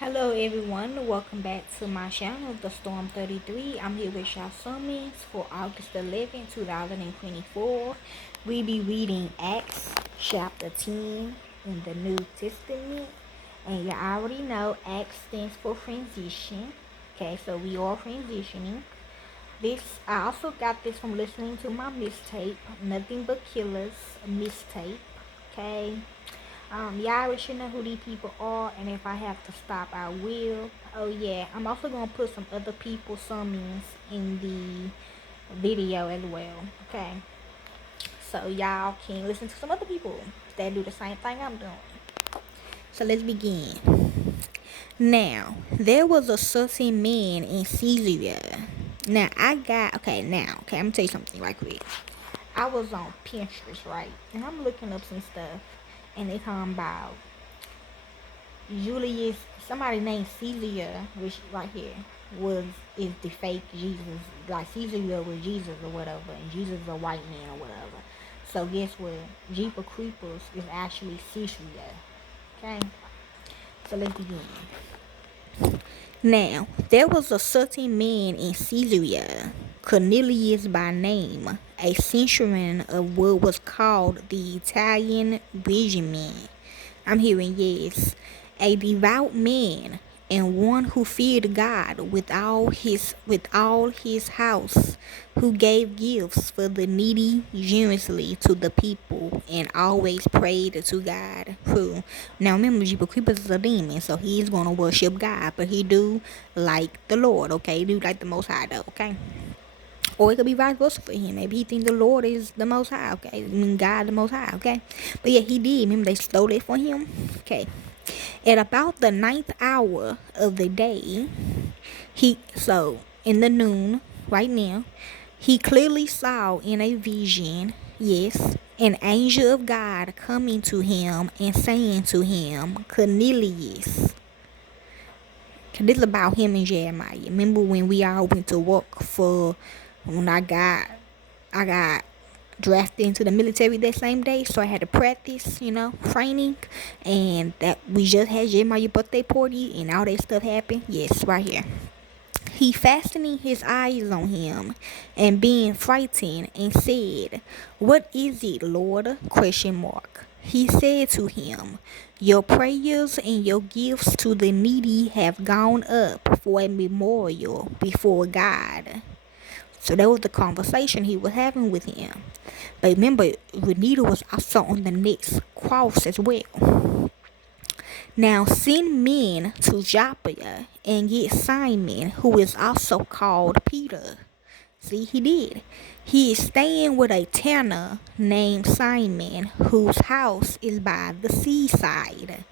Hello everyone, welcome back to my channel, The Storm 33. I'm here with y'all sermons for August 11, 2024. We be reading Acts chapter 10 in the New Testament. And you already know Acts stands for transition. Okay, so we are transitioning. I also got this from listening to my mixtape, Nothing But Killers mixtape. Okay. Y'all should know who these people are, and if I have to stop, I will. Oh yeah, I'm also gonna put some other people's sermons in the video as well. Okay, so y'all can listen to some other people that do the same thing I'm doing. So let's begin. Now there was a certain man in Caesarea. Now, I'm gonna tell you something right quick. I was on Pinterest, right, and I'm looking up some stuff, and they talking about Julius, somebody named Caesar, which right here is the fake Jesus. Like Caesar was Jesus or whatever, and Jesus is a white man or whatever. So guess what? Jeep of Creepers is actually Caesarea. Okay, so let's begin. Now there was a certain man in Caesarea, Cornelius by name, a centurion of what was called the Italian regiment. I'm hearing yes. A devout man and one who feared God with all his house, who gave gifts for the needy generously to the people, and always prayed to God. Who now remember, Jeepers Creepers is a demon, so he's gonna worship God, but he do like the Lord. Okay, he do like the Most High though. Okay. Or it could be vice versa for him. Maybe he thinks the Lord is the Most High, okay? I mean, God the Most High, okay? But yeah, he did. Remember, they stole it for him? Okay. At about the ninth hour of the day, in the noon, right now, he clearly saw in a vision, yes, an angel of God coming to him and saying to him, Cornelius. This is about him and Jeremiah. Remember when we all went to work when I got drafted into the military that same day, so I had to practice, training, and that we just had Jeremiah's birthday party and all that stuff happened. Yes, right here. He fastening his eyes on him and being frightened and said, "What is it, Lord?" Question mark. He said to him, "Your prayers and your gifts to the needy have gone up for a memorial before God." So that was the conversation he was having with him. But remember, Renita was also on the next cross as well. Now send men to Joppa and get Simon, who is also called Peter. See, he did. He is staying with a tanner named Simon, whose house is by the seaside.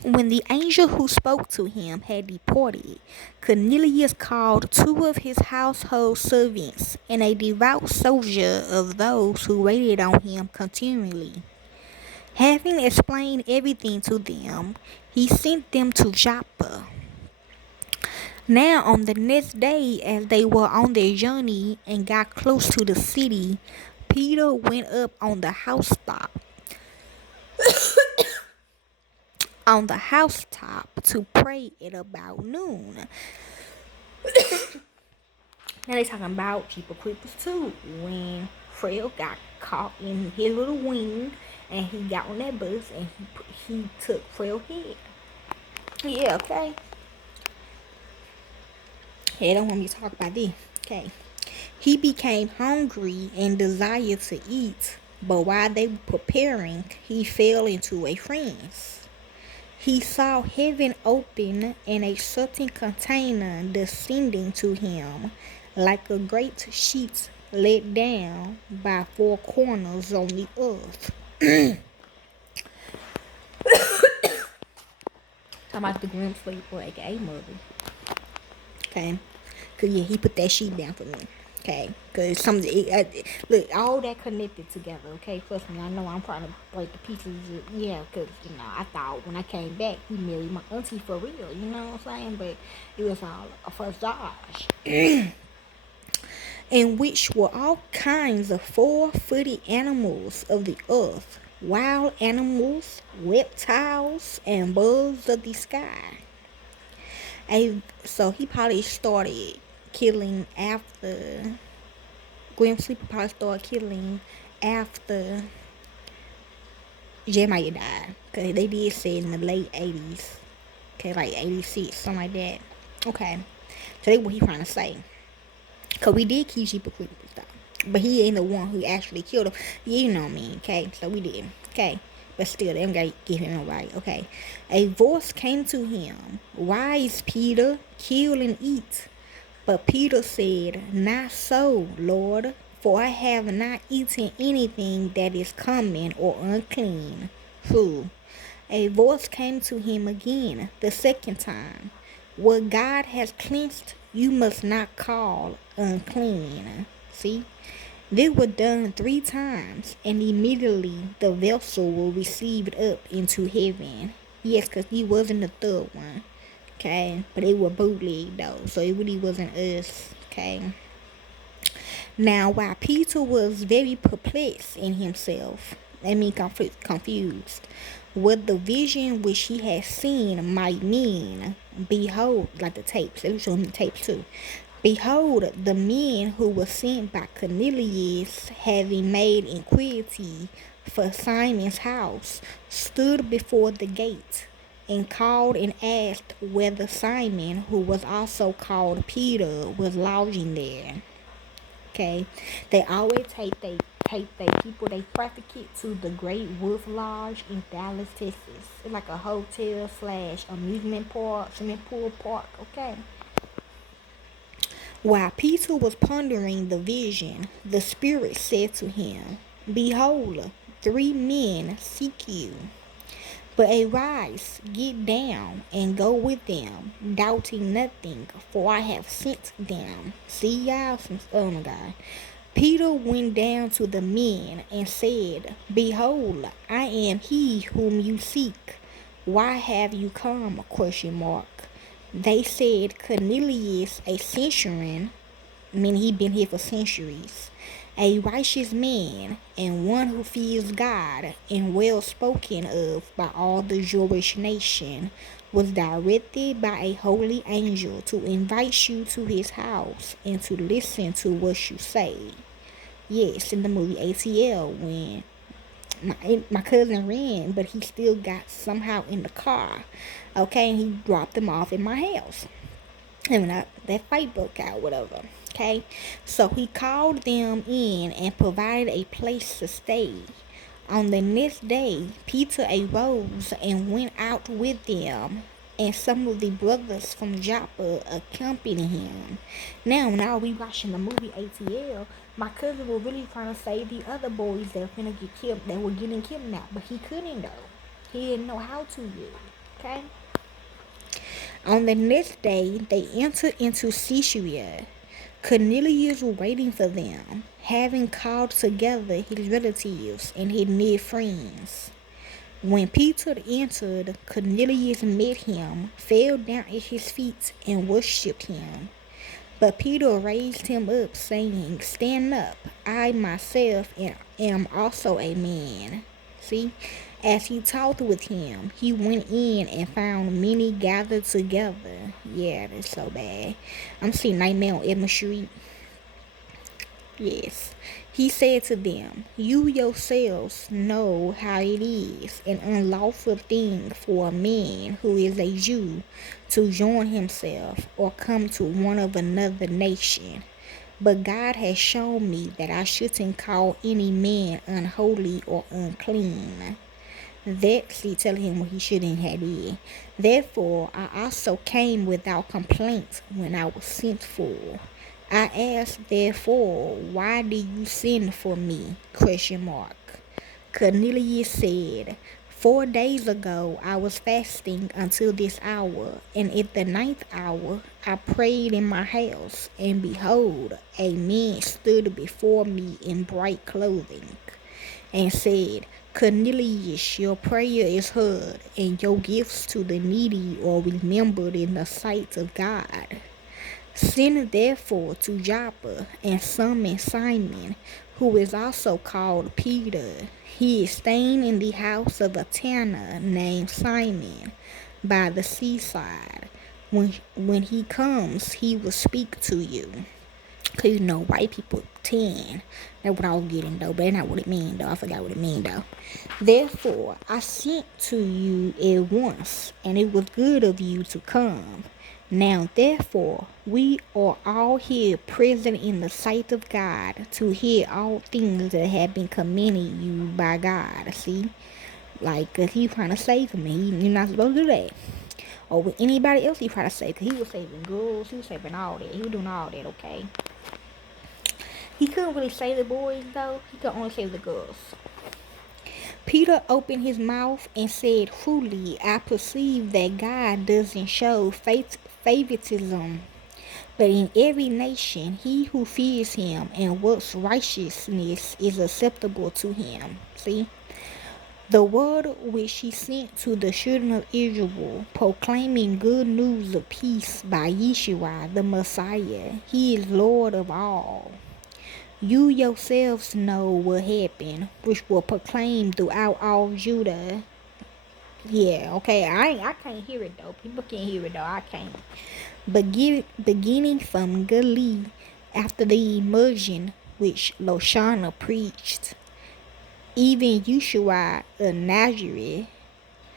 When the angel who spoke to him had departed, Cornelius called two of his household servants and a devout soldier of those who waited on him continually. Having explained everything to them, he sent them to Joppa. Now on the next day, as they were on their journey and got close to the city, Peter went up on the housetop to pray at about noon. Now they talking about people creepers too. When Fred got caught in his little wing and he got on that bus and he took Fred's head. Yeah, okay. Hey, don't want me to talk about this. Okay. He became hungry and desired to eat, but while they were preparing, he fell into a trance. He saw heaven open and a certain container descending to him like a great sheet let down by four corners on the earth. Talking about the grim sleeper, aka mother. Okay, cause yeah, he put that sheet down for me. Okay, cause look, all that connected together. Okay, trust me, I know I'm trying to break the pieces. Yeah, cause I thought when I came back, he married my auntie for real. You know what I'm saying? But it was all a facade. In which were all kinds of four-footed animals of the earth, wild animals, reptiles, and birds of the sky. So he probably started killing after Grim Sleeper probably started killing after Jeremiah died. Cause they did say in the late 80s. Okay, like 86, something like that. Okay. So that's what he trying to say. Cause we did keep Sheep Creepers though. But he ain't the one who actually killed him. You know what I mean, okay? So we did. Okay. But still, they don't gotta give him no right, okay? A voice came to him. Rise, Peter, kill and eat. But Peter said, Not so, Lord, for I have not eaten anything that is common or unclean. Who? A voice came to him again, the second time. What God has cleansed, you must not call unclean. See? This was done 3 times, and immediately the vessel was received up into heaven. Yes, because he wasn't the third one. Okay? But it was bootleg, though, so it really wasn't us. Okay? Now, while Peter was very perplexed in himself, confused, what the vision which he had seen might mean, behold, like the tapes, let me show him the tapes too. Behold, the men who were sent by Cornelius, having made inquiry for Simon's house, stood before the gate, and called and asked whether Simon, who was also called Peter, was lodging there. Okay, they always take they people they traffic it to the Great Wolf Lodge in Dallas, Texas. It's like a hotel slash amusement park, swimming pool park. Okay. While Peter was pondering the vision, the Spirit said to him, Behold, 3 men seek you. But arise, get down, and go with them, doubting nothing, for I have sent them. See y'all? Oh my God. Peter went down to the men and said, Behold, I am he whom you seek. Why have you come? ? They said, Cornelius, a centurion, meaning he been here for centuries, a righteous man, and one who fears God, and well spoken of by all the Jewish nation, was directed by a holy angel to invite you to his house and to listen to what you say. Yes, in the movie ATL, when my cousin ran, but he still got somehow in the car. Okay, and he dropped them off in my house. And when that fight broke out, whatever. Okay, so he called them in and provided a place to stay. On the next day, Peter arose and went out with them, and some of the brothers from Joppa accompanied him. Now, when I was watching the movie ATL, my cousin was really trying to save the other boys that were finna get killed, that were getting kidnapped, but he couldn't though. He didn't know how to yet. Okay. On the next day, they entered into Caesarea. Cornelius was waiting for them, having called together his relatives and his near friends. When Peter entered, Cornelius met him, fell down at his feet, and worshipped him. But Peter raised him up, saying, Stand up, I myself am also a man. See? As he talked with him, he went in and found many gathered together. Yeah, that's so bad. I'm seeing Nightmare on Elm Street. Yes. He said to them, You yourselves know how it is an unlawful thing for a man who is a Jew to join himself or come to one of another nation. But God has shown me that I shouldn't call any man unholy or unclean. He telling him what he shouldn't have did. Therefore, I also came without complaint when I was sent for. I asked, therefore, why did you send for me? ? Cornelius said, 4 days ago I was fasting until this hour, and at the 9th hour I prayed in my house, and behold, a man stood before me in bright clothing, and said, Cornelius, your prayer is heard, and your gifts to the needy are remembered in the sight of God. Send therefore to Joppa and summon Simon, who is also called Peter. He is staying in the house of a tanner named Simon by the seaside. When he comes, he will speak to you. Cause you know white people tan. That's what I was getting though, but that's not what it mean though. I forgot what it mean though. Therefore I sent to you at once, and it was good of you to come. Now therefore we are all here present in the sight of God to hear all things that have been commanded you by God. See? Like, cause he trying to save me. You're not supposed to do that. Or with anybody else he try to save, cause he was saving girls, he was saving all that. He was doing all that, okay? He couldn't really save the boys though. He could only save the girls. Peter opened his mouth and said, "Truly, I perceive that God doesn't show favoritism, but in every nation, he who fears him and works righteousness is acceptable to him." See? The word which he sent to the children of Israel, proclaiming good news of peace by Yeshua, the Messiah. He is Lord of all. You yourselves know what happened, which will proclaim throughout all Judah. Yeah, okay, I can't hear it though. People can't hear it though. I can't. Beginning from Galilee, after the immersion which Loshana preached, even Yeshua of Nazareth,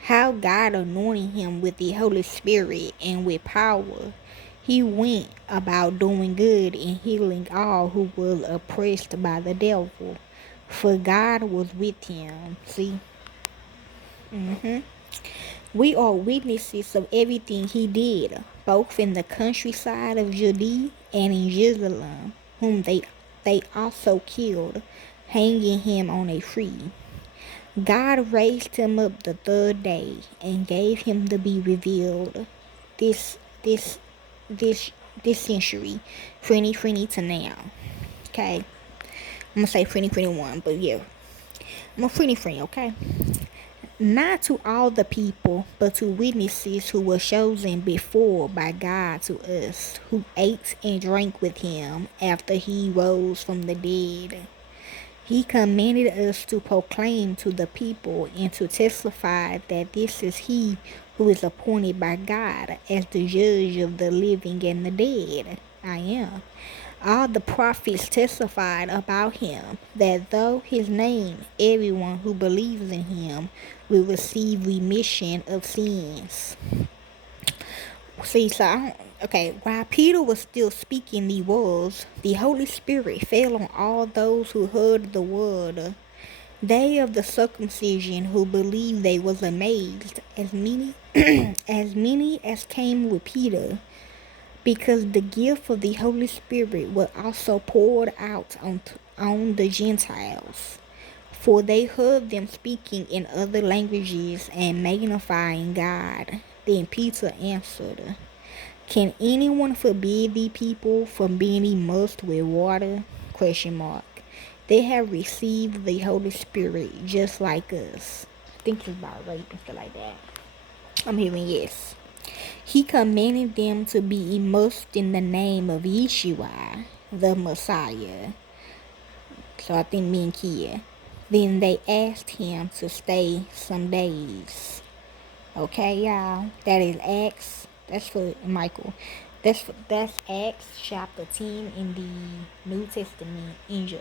how God anointed him with the Holy Spirit and with power. He went about doing good and healing all who were oppressed by the devil, for God was with him. See? We are witnesses of everything he did, both in the countryside of Judea and in Jerusalem, whom they also killed, hanging him on a tree. God raised him up the third day and gave him to be revealed this this this century, 2020 to now. Okay, I'm gonna say 2021, but yeah, I'm a 2020. Okay, not to all the people, but to witnesses who were chosen before by God, to us who ate and drank with him after he rose from the dead. He commanded us to proclaim to the people and to testify that this is he who is appointed by God as the judge of the living and the dead. I am. All the prophets testified about him, that through his name everyone who believes in him will receive remission of sins. See, okay, while Peter was still speaking the words, the Holy Spirit fell on all those who heard the word. They of the circumcision who believed, they was amazed, as many as came with Peter, because the gift of the Holy Spirit was also poured out on the Gentiles. For they heard them speaking in other languages and magnifying God. Then Peter answered, "Can anyone forbid the people from being immersed with water?" Question mark. They have received the Holy Spirit just like us. I think it's about rape and stuff like that. I'm hearing yes. He commanded them to be immersed in the name of Yeshua, the Messiah. So I think me and Kia. Then they asked him to stay some days. Okay, y'all. That is Acts. That's for Michael. That's Acts chapter 10 in the New Testament in John.